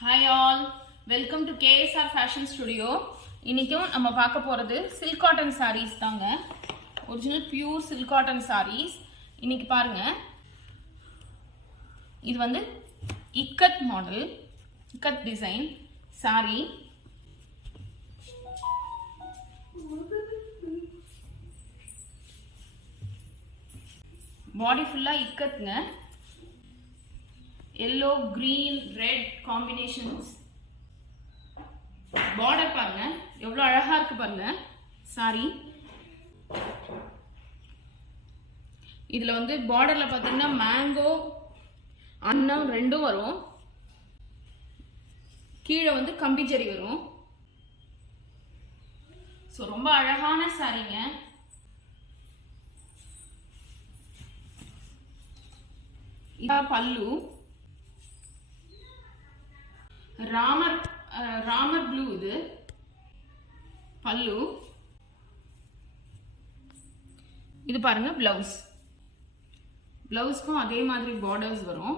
Hi all, welcome to KSR Fashion Studio. இன்னைக்கும் நம்ம பார்க்க போறது silk cotton sarees தாங்க. Original pure silk cotton sarees. இன்னைக்கு பாருங்க. இது வந்து ikat model, ikat design saree. Body full-ஆ ikatங்க. Yellow, green, red combinations. Border பாருங்க எவ்வளவு அழகா இருக்கு பாருங்க saree. இதுல வந்து borderல பாத்தீங்கன்னா mango அன்னம் ரெண்டும் வரும். கீழ வந்து கம்பி ஜரி வரும். சோ ரொம்ப அழகான சாரீங்க. இது பல்லு. ராமர் ப்ளூ இது பல்லு. இது பாருங்க பிளவுஸ். பிளவுஸ்க்கும் அதே மாதிரி பார்டர்ஸ் வரும்.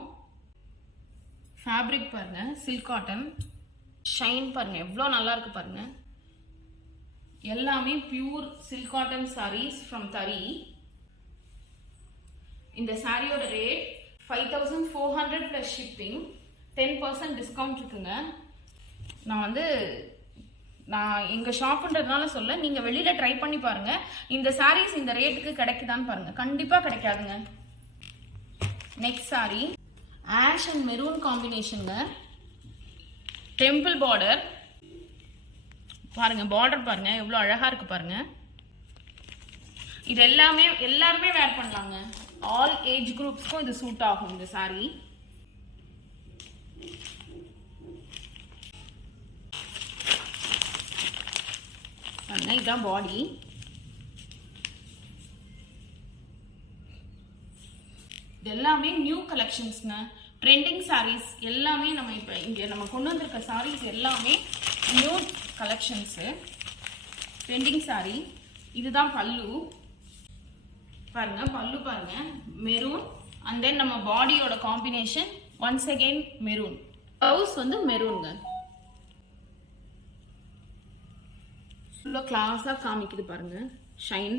ஃபேப்ரிக் பாருங்க சில்க் காட்டன். ஷைன் பாருங்க எவ்வளவு நல்லா இருக்கு பாருங்க. எல்லாமே pure silk cotton sarees from தரி. இந்த சாரியோட ரேட் 5400 plus shipping. 10% டிஸ்கவுண்ட் இருக்குங்க. நான் எங்க ஷாப்ன்றதுனால சொல்ல, நீங்க வெளியில ட்ரை பண்ணி பாருங்க. இந்த சாரீஸ் இந்த ரேட்டுக்கு கிடைக்குதான்னு பாருங்க. கண்டிப்பா கிடைக்காதுங்க. Next sari ash and maroon காம்பினேஷன்ங்க. டெம்பிள் பார்டர் பாருங்க. பார்டர் பாருங்க எவ்வளவு அழகா இருக்கு பாருங்க. இது எல்லாருமே வேர் பண்ணலாங்க. ஆல் ஏஜ் குரூப்ஸ்க்கும் இது சூட் ஆகும் இந்த சாரி. இதுதான் பாடி. இது எல்லாமே நியூ கலெக்ஷன்ஸ்ங்க. ட்ரெண்டிங் சாரீஸ் எல்லாமே நம்ம கொண்டு வந்திருக்க சாரீஸ் எல்லாமே நியூ கலெக்ஷன்ஸ். Trending sorry. இதுதான் பல்லு பாருங்க. பல்லு பாருங்க மெரூன் அண்ட் தென் நம்ம பாடியோட combination once again maroon. Blouse வந்து மெரூன்ங்க. ஃபுல்லா கிளாஸா காமிக்குது பாருங்க. ஷைன்.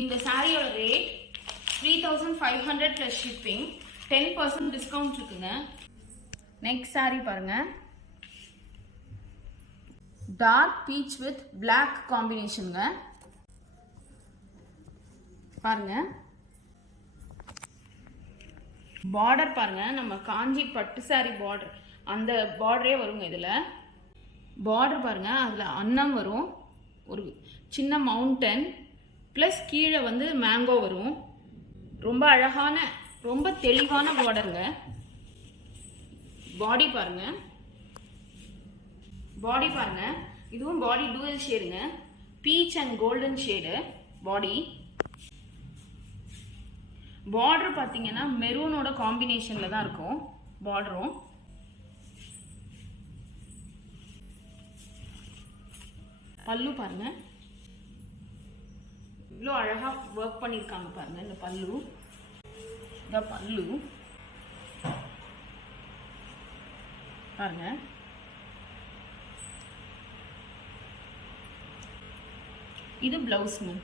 இந்த சாரியோட ரேட் 3500 plus shipping. 10% டிஸ்கவுண்ட் இருக்குங்க. நெக்ஸ்ட் சாரி பாருங்க. டார்க் பீச் வித் பிளாக் காம்பினேஷன்ங்க. பாருங்க பார்டர் பாருங்க. நம்ம காஞ்சி பட்டு சாரி பார்டர் அந்த பார்டரே வருங்க. இதுல பார்டர் பாருங்க. அதுல அன்னம் வரும். ஒரு சின்ன மவுண்டன் பிளஸ் கீழே வந்து மேங்கோ வரும். ரொம்ப அழகான ரொம்ப தெளிவான பார்டருங்க. பாடி பாருங்க. பாடி பாருங்க. இதுவும் பாடி டூயல் ஷேடுங்க. Peach and golden shade body. Border பாத்தீங்கன்னா மெரூனோட காம்பினேஷன்ல தான் இருக்கும் பார்டரும். பல்லு பாருங்க இவ்வளோ அழகா ஒர்க் பண்ணிருக்காங்க பாருங்க. இந்த பல்லு இந்த பல்லு பாருங்க. இது பிளவுஸ்ங்க.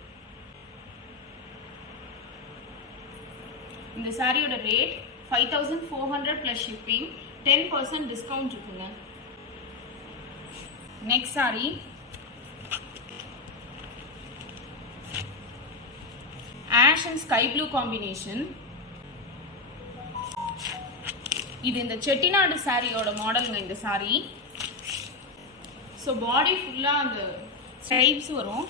இந்த சாரியோட ரேட் 5400 plus shipping. 10% டிஸ்கவுண்ட் இருக்குங்க. Next sari ash and sky blue combination. இது இந்த செட்டிநாடு சாரியோட மாடலுங்க இந்த சாரி. ஸோ பாடி ஃபுல்லா அந்த ஸ்ட்ரைப்ஸ் வரும்.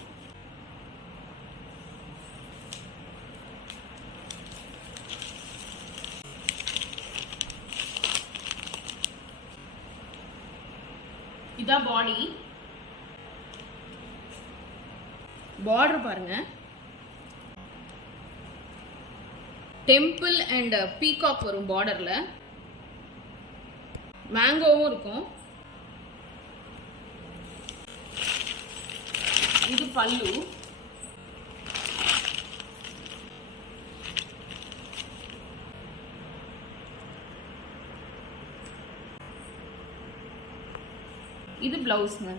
இதான் பாடி. பார்டர் பாருங்க. டெம்பிள் அண்ட் பீகாக் வரும் பார்டர்ல. மேங்கோவும் இருக்கும். இது பல்லு. இது பிளவுஸ்ங்க.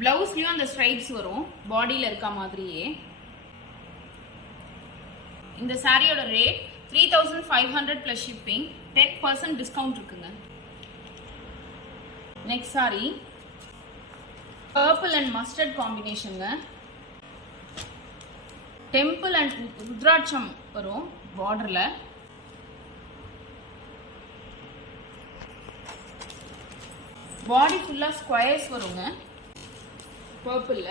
பிளவுஸ்லயும் அந்த ஸ்ட்ரைப்ஸ் வரும் பாடியில இருக்க மாதிரியே. இந்த சாரியோட ரேட் 3500 plus shipping, 10% discount இருக்குங்க. Next sari purple and mustard காம்பினேஷன்ங்க. டெம்பிள் அண்ட் ருத்ராட்சம் வரும் பார்டர்ல. பாடி ஃபுல்லா ஸ்கொயர்ஸ் வருங்க பர்பிள்ல.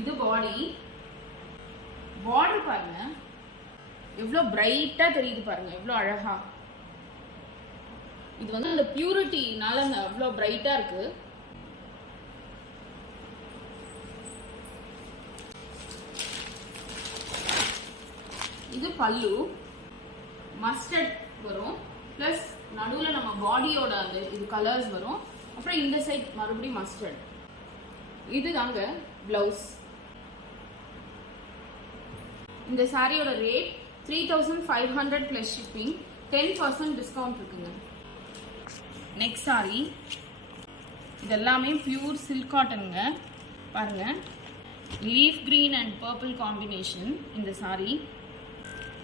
இது பாடி. பார்டர் பாருங்க எவ்வளோ பிரைட்டா தெரியுது பாருங்க, எவ்வளோ அழகா. இது வந்து அந்த பியூரிட்டினால அவ்வளோ பிரைட்டா இருக்கு. இது பல்லு மஸ்டர்ட் வரும், பிளஸ் நடுவில் நம்ம பாடியோட அந்த இது கலர்ஸ் வரும். அப்புறம் இந்த சைட் மறுபடியும் மஸ்டர்ட். இது தாங்க பிளவுஸ். இந்த சாரியோட ரேட் 3500 plus shipping, 10% டிஸ்கவுண்ட் இருக்குங்க. நெக்ஸ்ட் சாரி இதெல்லாமே பியூர் சில்க் காட்டனுங்க. பாருங்க leaf green and purple combination. இந்த சாரி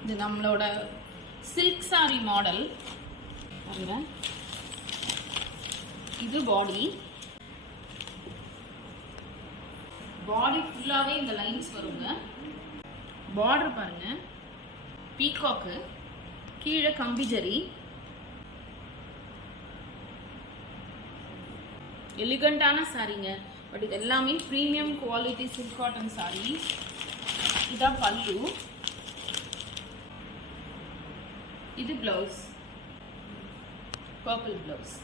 இது நம்மளோட சில்க் சாரி மாடல். பாருங்க இது பாடி. பாடி ஃபுல்லாவே இந்த லைன்ஸ் வருங்க. பார்டர் பாருங்க பீகாக்கு, கீழே கம்பி ஜரி. எலிகண்டான சாரிங்க. பட் இது எல்லாமே premium quality silk cotton sorry. இதான் பல்லு. இது பிளவுஸ், பர்பிள் பிளவுஸ்.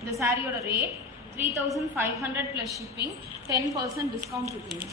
இந்த சாரியோட ரேட் 3500 plus shipping, 10% டிஸ்கவுண்ட் இருக்குங்க.